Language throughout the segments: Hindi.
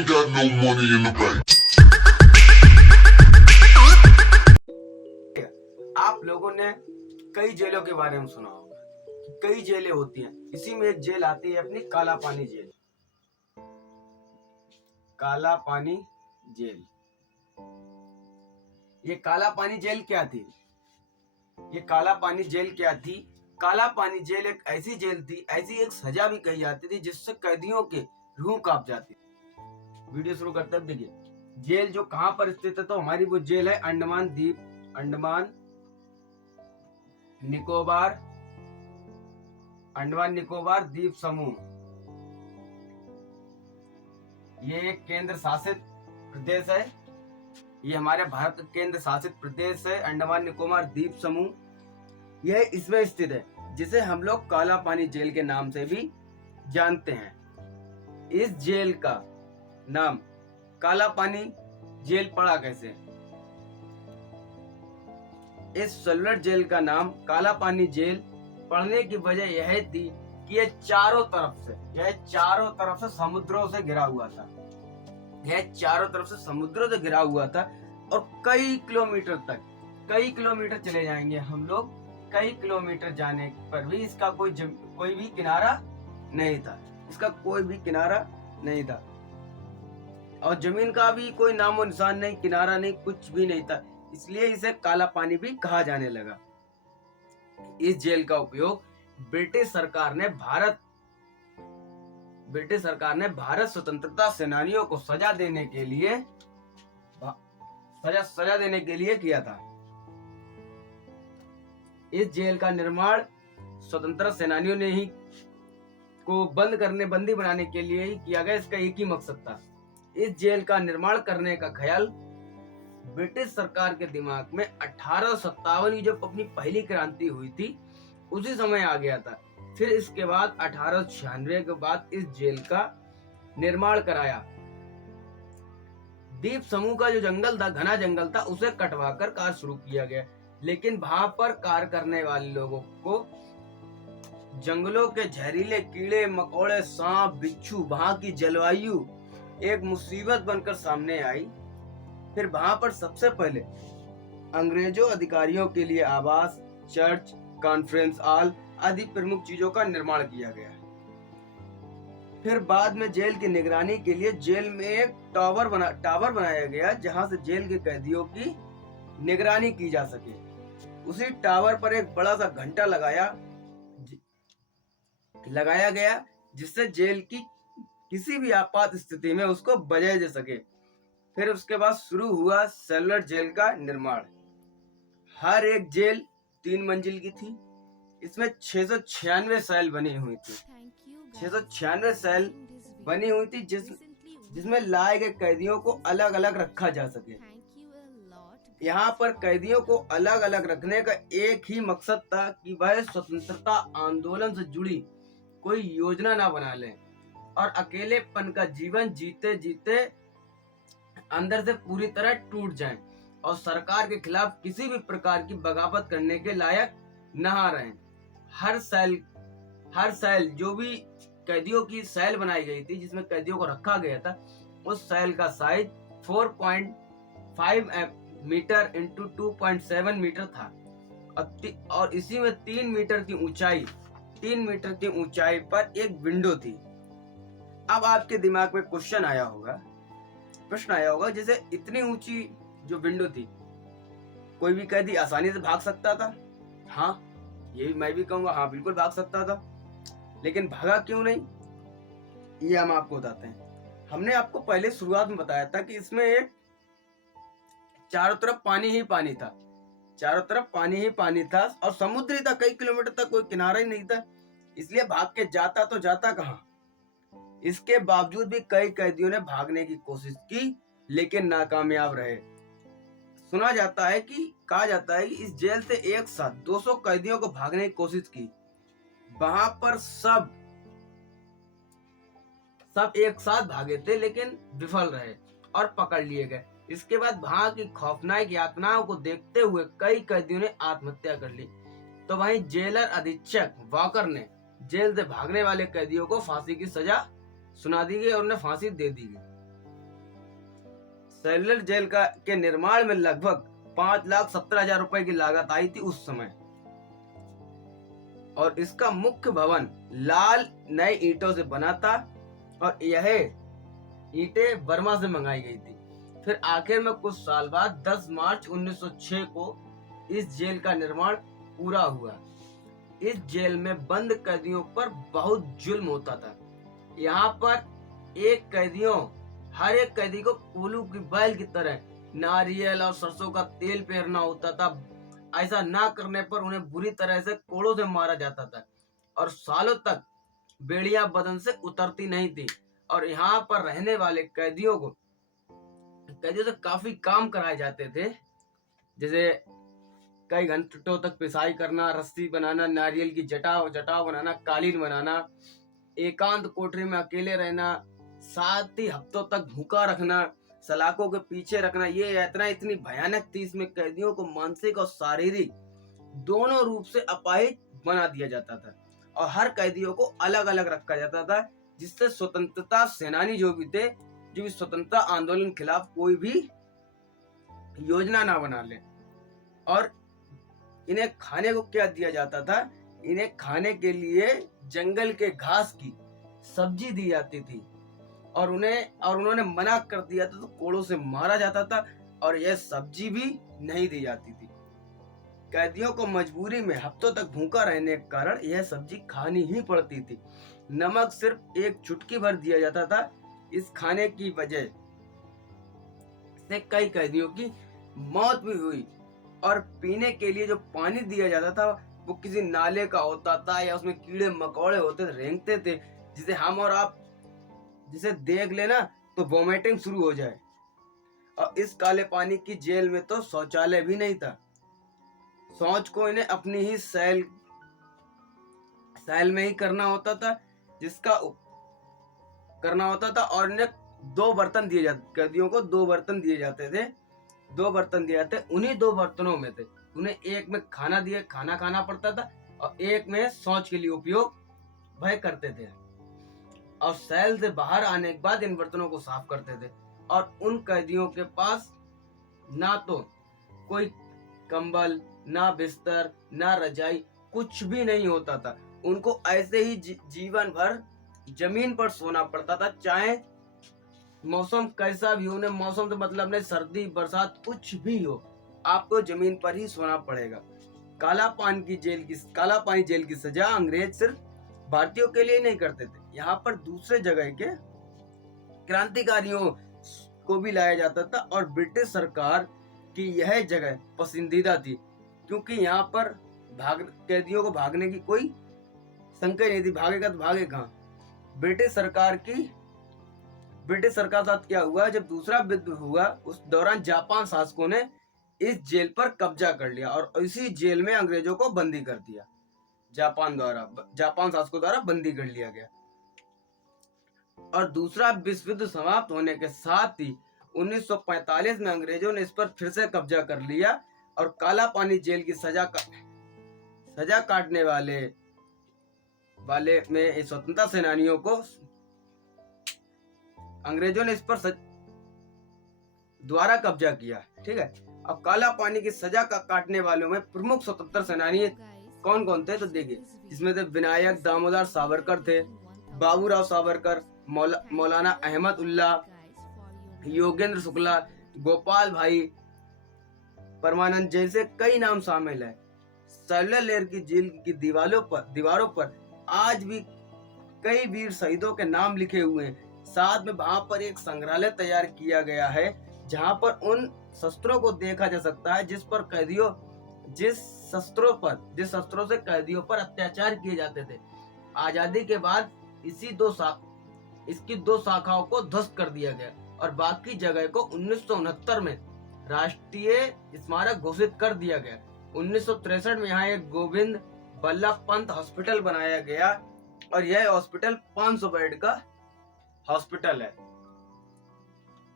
ain't got no money in the bank. आप लोगों ने कई जेलों के बारे में सुना होगा कि कई जेलें होती हैं। इसी में एक जेल आती है अपनी काला पानी जेल। काला पानी जेल, ये काला पानी जेल क्या थी? ये काला पानी जेल क्या थी? काला पानी जेल एक ऐसी जेल थी, ऐसी एक सजा भी कही जाती थी जिससे कैदियों के रूह कांप जाती थी। वीडियो शुरू करते हैं। देखिए जेल जो कहां पर स्थित है, तो हमारी वो जेल है अंडमान निकोबार द्वीप समूह। ये एक केंद्र शासित प्रदेश है। ये हमारे भारत का केंद्र शासित प्रदेश है अंडमान निकोबार द्वीप समूह। यह इसमें स्थित है, जिसे हम लोग काला पानी जेल के नाम से भी जानते हैं। इस जेल का नाम काला पानी जेल पड़ा कैसे? इस सेलुलर जेल का नाम काला पानी जेल पड़ने की वजह यह थी कि यह चारों तरफ से समुद्रों से घिरा हुआ था। यह चारों तरफ से समुद्रों से घिरा हुआ था और कई किलोमीटर चले जाएंगे हम लोग। कई किलोमीटर जाने पर भी इसका कोई भी किनारा नहीं था। इसका कोई भी किनारा नहीं था और जमीन का भी कोई नामो निशान नहीं, किनारा नहीं, कुछ भी नहीं था। इसलिए इसे काला पानी भी कहा जाने लगा। इस जेल का उपयोग ब्रिटिश सरकार ने भारत स्वतंत्रता सेनानियों को सजा देने के लिए किया था। इस जेल का निर्माण स्वतंत्रता सेनानियों ने ही को बंदी बनाने के लिए ही किया गया। इसका एक ही मकसद था। इस जेल का निर्माण करने का ख्याल ब्रिटिश सरकार के दिमाग में 1857 की जब अपनी पहली क्रांति हुई थी उसी समय आ गया था। फिर इसके बाद 1896 के बाद इस जेल का निर्माण कराया। द्वीप समूह का जो जंगल था, घना जंगल था, उसे कटवाकर कार्य शुरू किया गया। लेकिन वहां पर कार्य करने वाले लोगों को जंगलों के जहरीले कीड़े मकोड़े, सांप, बिच्छू, वहां की जलवायु एक मुसीबत बनकर सामने आई। फिर वहां पर सबसे पहले अंग्रेजों अधिकारियों के लिए आवास, चर्च, कॉन्फ्रेंस हॉल आदि प्रमुख चीजों का निर्माण किया गया। फिर बाद में जेल की निगरानी के लिए जेल में एक टावर बनाया गया, जहां से जेल के कैदियों की निगरानी की जा सके। उसी टावर पर एक बड़ा सा घंटा लगाया गया, जिससे जेल की किसी भी आपात स्थिति में उसको बजाया जा सके। फिर उसके बाद शुरू हुआ सेलुलर जेल का निर्माण। हर एक जेल 3 मंजिल की थी। इसमें 696 सेल बनी हुई थी। 696 सेल बनी हुई थी जिसमें लाए गए कैदियों को अलग अलग रखा जा सके। यहाँ पर कैदियों को अलग अलग रखने का एक ही मकसद था कि वह स्वतंत्रता आंदोलन से जुड़ी कोई योजना ना बना लें और अकेलेपन का जीवन जीते जीते अंदर से पूरी तरह टूट जाएं और सरकार के खिलाफ किसी भी प्रकार की बगावत करने के लायक न रहें। हर सेल जो भी कैदियों की सेल बनाई गई थी, जिसमें कैदियों को रखा गया था, उस सेल का साइज 4.5 मीटर इंटू 2.7 मीटर था और इसी में 3 मीटर की ऊंचाई पर एक विंडो थी। अब आपके दिमाग में प्रश्न आया होगा, जैसे इतनी ऊंची जो विंडो थी, कोई भी कैदी आसानी से भाग सकता था? हाँ, ये भी मैं भी कहूंगा, हाँ बिल्कुल भाग सकता था। लेकिन भागा क्यों नहीं, ये हम आपको बताते हैं। हमने आपको पहले शुरुआत में बताया था कि इसमें एक चारों तरफ पानी ही पानी था और समुद्र ही था। कई किलोमीटर तक कोई किनारा ही नहीं था, इसलिए भाग के जाता कहाँ। इसके बावजूद भी कई कैदियों ने भागने की कोशिश की, लेकिन नाकामयाब रहे। कहा जाता है कि इस जेल से एक साथ 200 कैदियों को भागने की कोशिश की। वहां पर सब एक साथ भागे थे, लेकिन विफल रहे और पकड़ लिए गए। इसके बाद वहां की खौफनाक यातनाओं को देखते हुए कई कैदियों ने आत्महत्या कर ली। तो वहीं जेलर अधीक्षक वॉकर ने जेल से भागने वाले कैदियों को फांसी की सजा सुना दी गई और उन्हें फांसी दे दी गई। सेलुलर जेल का के निर्माण में लगभग 5,17,000 रुपए की लागत आई थी उस समय। और इसका मुख्य भवन लाल नए ईंटों से बना था और यह ईंटें बर्मा से मंगाई गई थी। फिर आखिर में कुछ साल बाद 10 मार्च 1906 को इस जेल का निर्माण पूरा हुआ। इस जेल में बंद कैदियों पर बहुत जुल्म होता था। यहाँ पर हर एक कैदी को कोल्हू की बैल की तरह नारियल और सरसों का तेल फेरना होता था। ऐसा ना करने पर उन्हें बुरी तरह से कोड़ों से मारा जाता था और सालों तक बेड़ियां बदन से उतरती नहीं थी। और यहाँ पर रहने वाले कैदियों से काफी काम कराए जाते थे, जैसे कई घंटों तक पिसाई करना, रस्सी बनाना, नारियल की जटाव बनाना, कालीन बनाना, एकांत कोठरी में अकेले रहना, 7 ही हफ्तों तक भूखा रखना, सलाखों के पीछे रखना। ये यातना इतनी भयानक थी, इसमें कैदियों को मानसिक और शारीरिक दोनों रूप से अपाहिज बना दिया जाता था और हर कैदियों को अलग अलग रखा जाता था, जिससे स्वतंत्रता सेनानी जो भी स्वतंत्रता आंदोलन के खिलाफ कोई भी योजना ना बना ले। और इन्हें खाने को क्या दिया जाता था? इन्हें खाने के लिए जंगल के घास की सब्जी दी जाती थी और उन्होंने मना कर दिया था तो कोड़ों से मारा जाता था और यह सब्जी भी नहीं दी जाती थी। कैदियों को मजबूरी में हफ्तों तक भूखा रहने के कारण यह सब्जी खानी ही पड़ती थी। नमक सिर्फ एक चुटकी भर दिया जाता था। इस खाने की वजह से कई कैदियों की मौत भी हुई और पीने के लिए जो पानी दिया जाता था वो किसी नाले का होता था या उसमें कीड़े मकोड़े होते थे, रेंगते थे, जिसे हम और आप जिसे देख लेना तो वोमिटिंग शुरू हो जाए। और इस काले पानी की जेल में तो शौचालय भी नहीं था। शौच को इन्हें अपनी ही सेल में ही करना होता था, और इन्हें 2 बर्तन दिए जाते, कैदियों को 2 बर्तन दिए जाते थे। 2 बर्तन दिए जाते, उन्हीं 2 बर्तनों में थे उन्हें एक में खाना खाना पड़ता था और एक में शौच के लिए उपयोग वह करते थे। और सेल से बाहर आने के बाद इन बर्तनों को साफ करते थे। और उन कैदियों के पास ना तो कोई कंबल, ना बिस्तर, ना रजाई, कुछ भी नहीं होता था। उनको ऐसे ही जीवन भर जमीन पर सोना पड़ता था, चाहे मौसम कैसा भी हो। उन्हें मौसम से मतलब नहीं, सर्दी बरसात कुछ भी हो, आपको जमीन पर ही सोना पड़ेगा। काला पानी जेल की सजा अंग्रेज सिर्फ भारतीयों के लिए नहीं करते थे। यहाँ पर दूसरे जगह के क्रांतिकारियों को भी लाया जाता था और ब्रिटिश सरकार की यह जगह पसंदीदा थी, क्योंकि यहाँ पर कैदियों को भागने की कोई शंका नहीं थी। भागेगा तो भागे कहाँ? ब्रिटिश सरकार साथ क्या हुआ, जब दूसरा युद्ध हुआ उस दौरान जापान शासकों ने इस जेल पर कब्जा कर लिया और इसी जेल में अंग्रेजों को बंदी कर दिया। जापान शासकों द्वारा बंदी कर लिया गया। और दूसरा विश्व युद्ध समाप्त होने के साथ ही 1945 में अंग्रेजों ने इस पर फिर से कब्जा कर लिया और काला पानी जेल की सजा काटने वाले में स्वतंत्रता सेनानियों को अंग्रेजों ने इस पर द्वारा कब्जा किया। ठीक है, अब काला पानी की सजा का काटने वालों में प्रमुख स्वतंत्रता सेनानी कौन कौन थे? तो देखिए, इसमें थे विनायक दामोदर सावरकर थे, बाबूराव सावरकर, मौलाना अहमद उल्ला, योगेंद्र शुक्ला, गोपाल भाई परमानंद जैसे कई नाम शामिल है। सेलुलर जेल की की दीवारों पर आज भी कई वीर शहीदों के नाम लिखे हुए हैं। साथ में वहां पर एक संग्रहालय तैयार किया गया है जहां पर उन शस्त्रों को देखा जा सकता है जिस शस्त्रों से कैदियों पर अत्याचार किए जाते थे। आजादी के बाद इसकी 2 शाखाओं को ध्वस्त कर दिया गया और बाकी जगह को 1969 में राष्ट्रीय स्मारक घोषित कर दिया गया। 1963 में यहाँ एक गोविंद बल्लभ पंत हॉस्पिटल बनाया गया और यह हॉस्पिटल 500 बेड का हॉस्पिटल है।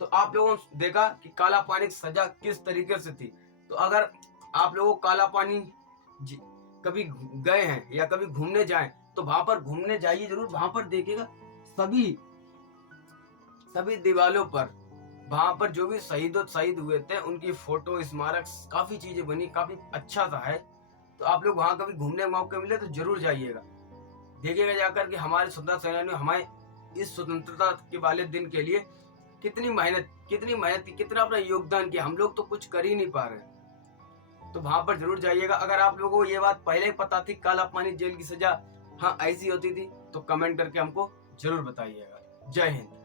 तो आप लोगों ने देखा कि काला पानी की सजा किस तरीके से थी। तो अगर आप लोगों काला पानी कभी गए हैं या कभी घूमने जाएं तो वहां पर घूमने जाइए जरूर। वहां पर देखिएगा सभी दीवारों पर वहां पर जो भी शहीद हुए थे उनकी फोटो, स्मारक, काफी चीजें बनी, काफी अच्छा सा है। तो आप लोग वहां कभी घूमने का मौका मिले तो जरूर जाइएगा, देखिएगा जाकर कि हमारे स्वतंत्रता सेनानियों हमारे इस स्वतंत्रता के वाले दिन के लिए कितनी मेहनत की, कितना अपना योगदान किया। हम लोग तो कुछ कर ही नहीं पा रहे। तो वहां पर जरूर जाइएगा। अगर आप लोगों को ये बात पहले ही पता थी काला पानी जेल की सजा हाँ ऐसी होती थी, तो कमेंट करके हमको जरूर बताइएगा। जय हिंद।